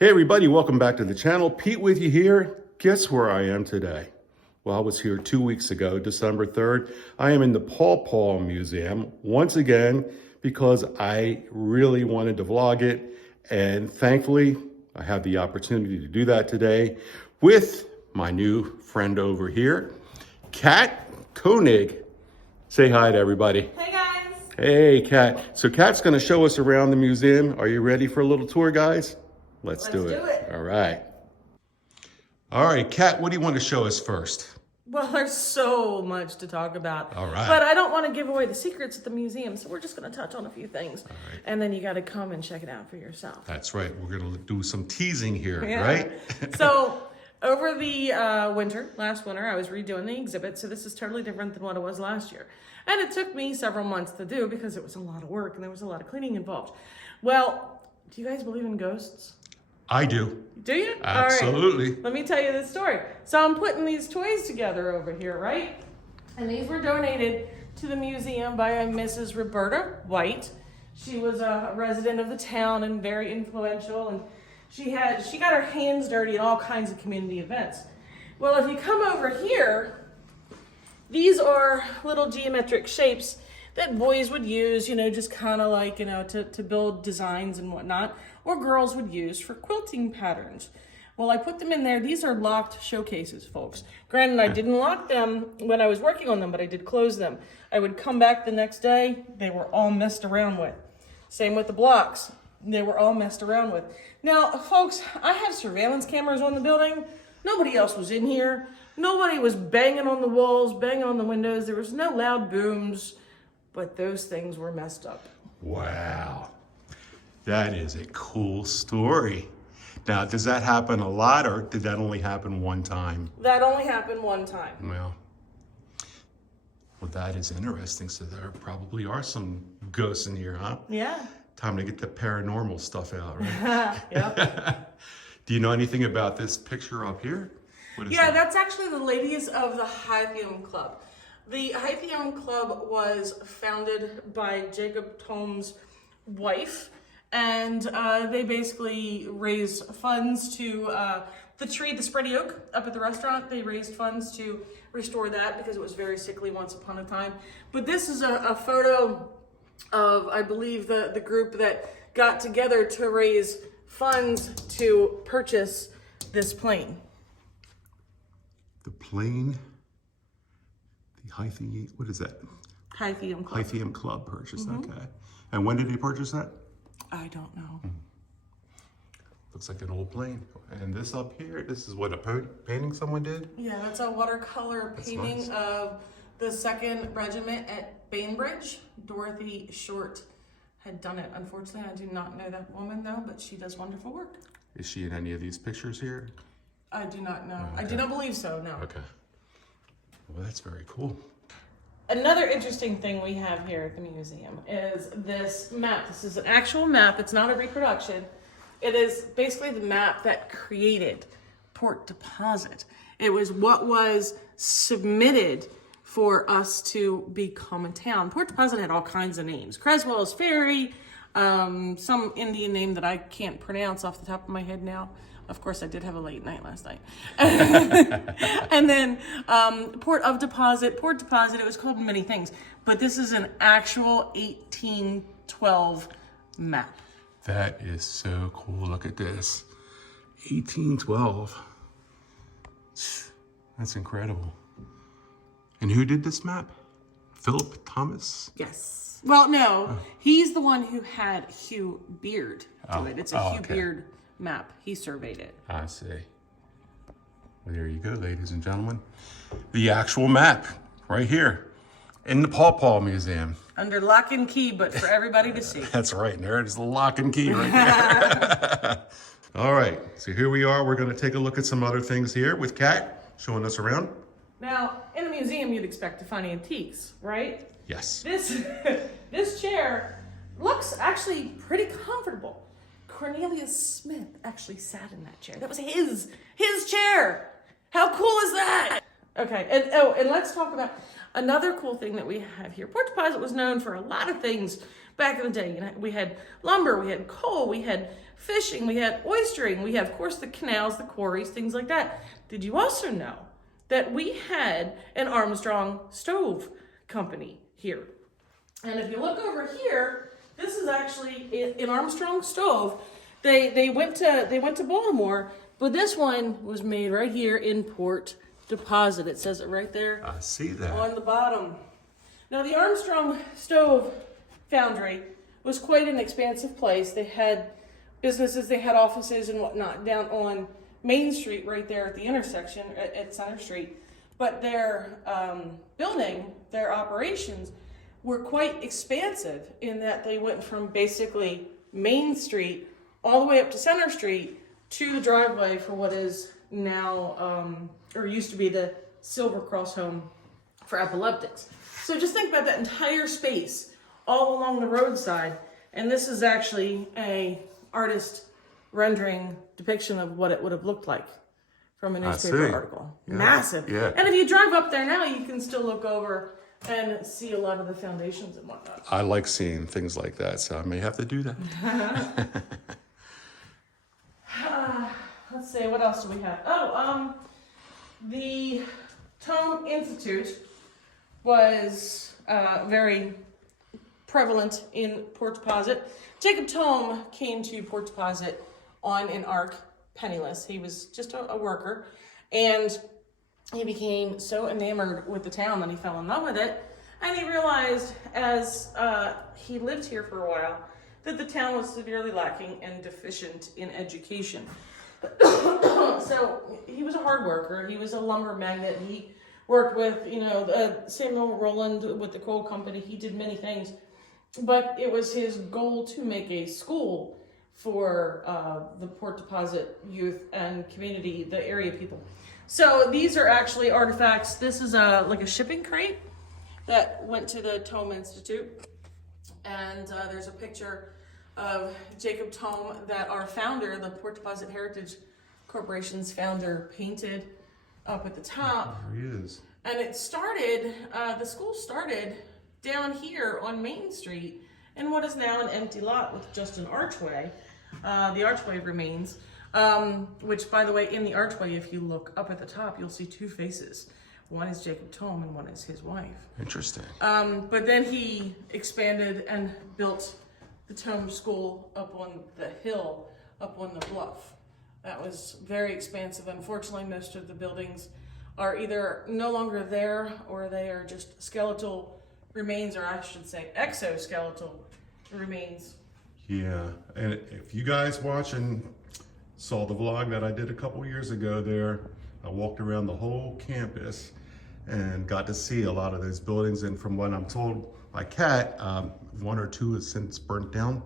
Hey everybody, welcome back to the channel. Pete with you here. Guess where I am today? Well, I was here 2 weeks ago, December 3rd. I am in the Paw Paw Museum once again because I really wanted to vlog it, and thankfully I have the opportunity to do that today with my new friend over here, Kat Koenig. Say hi to everybody. Hey guys. Hey Kat. So Kat's going to show us around the museum. Are you ready for a little tour, guys? Let's do it. All right. All right, Kat, what do you want to show us first? Well, there's so much to talk about. All right. But I don't want to give away the secrets at the museum, so we're just going to touch on a few things. All right. And then you got to come and check it out for yourself. That's right. We're going to do some teasing here, Yeah. right? So over the last winter, I was redoing the exhibit, so this is totally different than what it was last year. And it took me several months to do because it was a lot of work and there was a lot of cleaning involved. Well, do you guys believe in ghosts? I do. Do you? Absolutely. All right. Let me tell you this story. So I'm putting these toys together over here, right? And these were donated to the museum by a Mrs. Roberta White. She was a resident of the town and very influential, and she got her hands dirty at all kinds of community events. Well, if you come over here, these are little geometric shapes that boys would use, just kind of like, to build designs and whatnot, or girls would use for quilting patterns. Well, I put them in there. These are locked showcases, folks. Granted, I didn't lock them when I was working on them, but I did close them. I would come back the next day, they were all messed around with. Same with the blocks. They were all messed around with. Now, folks, I have surveillance cameras on the building. Nobody else was in here. Nobody was banging on the walls, banging on the windows. There was no loud booms. But those things were messed up. Wow. That is a cool story. Now, does that happen a lot, or did that only happen one time? That only happened one time. Well, that is interesting. So there probably are some ghosts in here, huh? Yeah. Time to get the paranormal stuff out, right? Yep. Do you know anything about this picture up here? What is that? That's actually the ladies of the Hythium Club. The Hythium Club was founded by Jacob Tom's wife, and they basically raised funds to the tree, the spready oak up at the restaurant. They raised funds to restore that because it was very sickly once upon a time. But this is a photo of, I believe, the group that got together to raise funds to purchase this plane. The plane? What is that? Hythium Club. Hythium Club purchased, okay. And when did they purchase that? I don't know. Looks like an old plane. And this up here, this is what, a painting someone did? Yeah, that's a watercolor painting nice. of the 2nd Regiment at Bainbridge. Dorothy Short had done it. Unfortunately, I do not know that woman though, but she does wonderful work. Is she in any of these pictures here? I do not know. Okay. I do not believe so, no. Okay. Well, that's very cool. Another interesting thing we have here at the museum is this map. This is an actual map. It's not a reproduction. It is basically the map that created Port Deposit. It was what was submitted for us to become a town. Port Deposit had all kinds of names. Creswell's Ferry, some Indian name that I can't pronounce off the top of my head now. Of course, I did have a late night last night. And then Port Deposit, it was called many things. But this is an actual 1812 map. That is so cool. Look at this. 1812. That's incredible. And who did this map? Philip Thomas? Yes. Well, no, he's the one who had Hugh Beard do it. It's a Hugh okay. Beard map. He surveyed it. I see. Well, there you go, ladies and gentlemen. The actual map right here in the Paw Paw Museum. Under lock and key, but for everybody to see. That's right. And there it is, the lock and key right there. All right. So here we are. We're going to take a look at some other things here with Kat showing us around. Now, in a museum, you'd expect to find antiques, right? Yes. This chair looks actually pretty comfortable. Cornelius Smith actually sat in that chair. That was his chair. How cool is that? Okay, and let's talk about another cool thing that we have here. Port Deposit was known for a lot of things back in the day. We had lumber, we had coal, we had fishing, we had oystering, we had, of course, the canals, the quarries, things like that. Did you also know that we had an Armstrong stove company here? And if you look over here, this is actually an Armstrong stove. They went to Baltimore, but this one was made right here in Port Deposit. It says it right there. I see that. On the bottom. Now, the Armstrong Stove Foundry was quite an expansive place. They had businesses, they had offices and whatnot down on Main Street right there at the intersection at Center Street. But their building, their operations were quite expansive in that they went from basically Main Street all the way up to Center Street to the driveway for what is now, or used to be, the Silver Cross Home for Epileptics. So just think about that entire space all along the roadside. And this is actually a artist rendering depiction of what it would have looked like from a newspaper article. Yeah. Massive. Yeah. And if you drive up there now, you can still look over and see a lot of the foundations and whatnot. I like seeing things like that, so I may have to do that. Let's see, what else do we have? Oh, the Tome Institute was very prevalent in Port Deposit. Jacob Tome came to Port Deposit on an ark, penniless. He was just a worker, and he became so enamored with the town that he fell in love with it, and he realized as he lived here for a while that the town was severely lacking and deficient in education. So he was a hard worker. He was a lumber magnate. He worked with, Samuel Rowland with the coal company. He did many things, but it was his goal to make a school for the Port Deposit youth and community, the area people. So these are actually artifacts. This is like a shipping crate that went to the Tome Institute. And there's a picture of Jacob Tome that our founder, the Port Deposit Heritage Corporation's founder, painted up at the top. There he is. And it started, the school started down here on Main Street in what is now an empty lot with just an archway. The archway remains, which, by the way, in the archway, if you look up at the top, you'll see two faces. One is Jacob Tome and one is his wife. Interesting. But then he expanded and built the Tome School up on the hill, up on the bluff. That was very expansive. Unfortunately, most of the buildings are either no longer there or they are just skeletal remains, or I should say exoskeletal remains. Yeah, and if you guys watch and saw the vlog that I did a couple years ago there, I walked around the whole campus and got to see a lot of those buildings. And from what I'm told by Kat, one or two has since burnt down.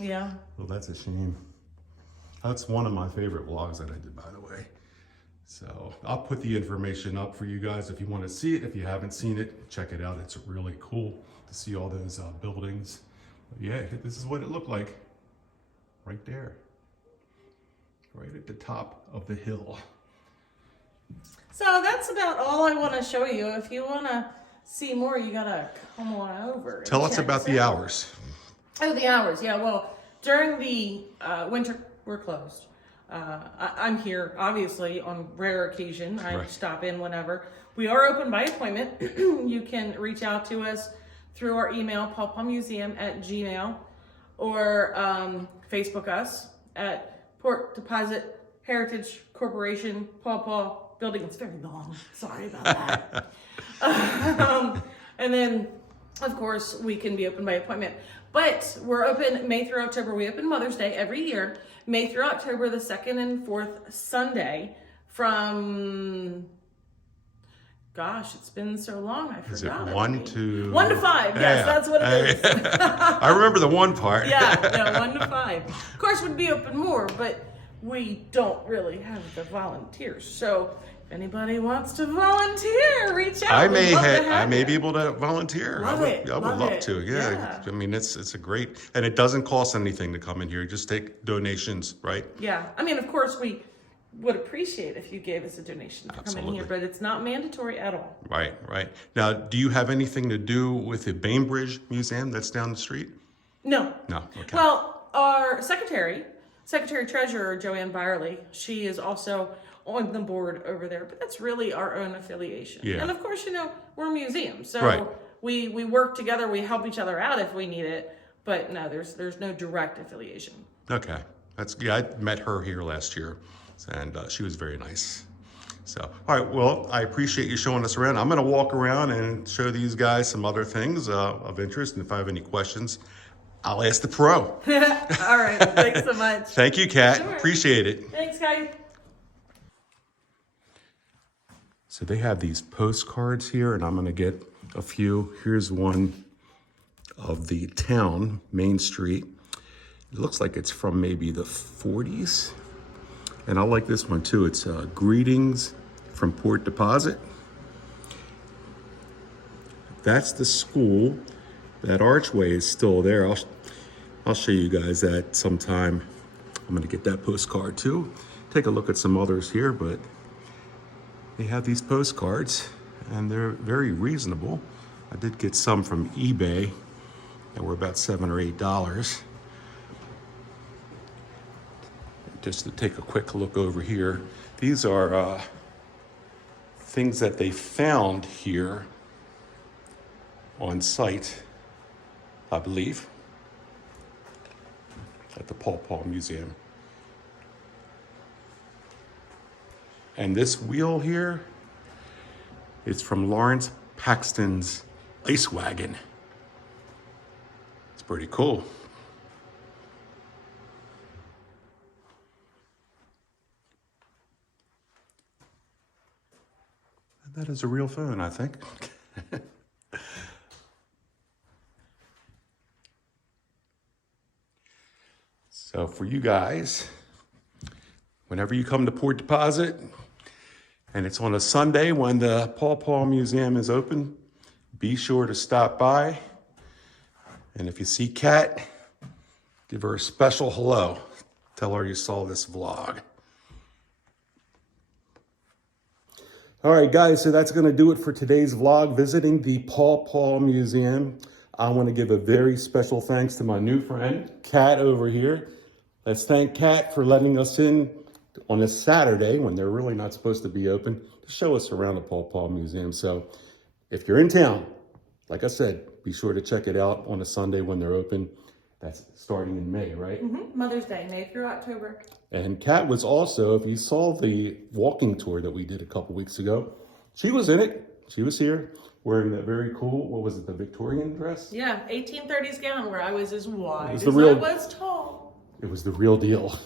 Yeah. Well, that's a shame. That's one of my favorite vlogs that I did, by the way. So I'll put the information up for you guys if you want to see it. If you haven't seen it, check it out. It's really cool to see all those buildings. But yeah, this is what it looked like right there, right at the top of the hill. So that's about all I want to show you. If you want to see more, you got to come on over. Tell us about the hours. Oh, the hours. Yeah, well, during the winter, we're closed. I'm here, obviously, on rare occasion. I stop in whenever. We are open by appointment. You can reach out to us through our email, pawpawmuseum@gmail.com, or Facebook us at Port Deposit Heritage Corporation, Paw Paw Building. It's very long. Sorry about that. And then, of course, we can be open by appointment. But we're open May through October. We open Mother's Day every year. May through October, the 2nd and 4th Sunday from... Gosh, it's been so long, I forgot. Is it 1 to... 1 to 5, yes, that's what it is. I remember the one part. Yeah, no, 1 to 5. Of course, we'd be open more, but we don't really have the volunteers. So if anybody wants to volunteer, reach out. I may be able to volunteer. Love it. I would love to. Yeah. I mean, it's a great, and it doesn't cost anything to come in here. You just take donations, right? Yeah. I mean, of course, we would appreciate if you gave us a donation to come in here, but it's not mandatory at all. Right. Now, do you have anything to do with the Bainbridge Museum that's down the street? No. No. Okay. Well, our secretary Secretary Treasurer Joanne Byerly. She is also on the board over there, but that's really our own affiliation. Yeah. And of course, we're a museum, so Right. we work together. We help each other out if we need it. But no, there's no direct affiliation. Okay. Yeah, I met her here last year, and she was very nice. So, all right, well, I appreciate you showing us around. I'm going to walk around and show these guys some other things of interest, and if I have any questions, I'll ask the pro. All right, thanks so much. Thank you, Kat. Sure. Appreciate it. Thanks, guys. So they have these postcards here, and I'm going to get a few. Here's one of the town, Main Street. It looks like it's from maybe the 40s. And I like this one too. It's greetings from Port Deposit. That's the school. That archway is still there. I'll show you guys that sometime. I'm gonna get that postcard too. Take a look at some others here, but they have these postcards and they're very reasonable. I did get some from eBay that were about $7 or $8. Just to take a quick look over here. These are things that they found here on site, I believe, at the Paw Paw Museum. And this wheel here is from Lawrence Paxton's Ice Wagon. It's pretty cool. That is a real phone, I think. So for you guys, whenever you come to Port Deposit, and it's on a Sunday when the Paw Paw Museum is open, be sure to stop by. And if you see Kat, give her a special hello. Tell her you saw this vlog. All right, guys, so that's going to do it for today's vlog, visiting the Paw Paw Museum. I want to give a very special thanks to my new friend, Kat, over here. Let's thank Kat for letting us in on a Saturday when they're really not supposed to be open to show us around the Paw Paw Museum. So if you're in town, like I said, be sure to check it out on a Sunday when they're open. That's starting in May, right? Mm-hmm. Mother's Day, May through October. And Kat was also, if you saw the walking tour that we did a couple weeks ago, she was in it. She was here wearing that very cool, what was it, the Victorian dress? Yeah, 1830s gown where I was as wide as I was tall. It was the real deal.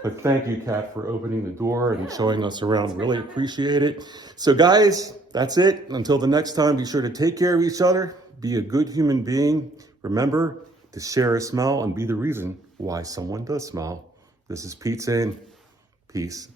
But thank you, Kat, for opening the door and showing us around. Really appreciate it. So guys, that's it. Until the next time, be sure to take care of each other. Be a good human being. Remember to share a smile and be the reason why someone does smile. This is Pete saying peace.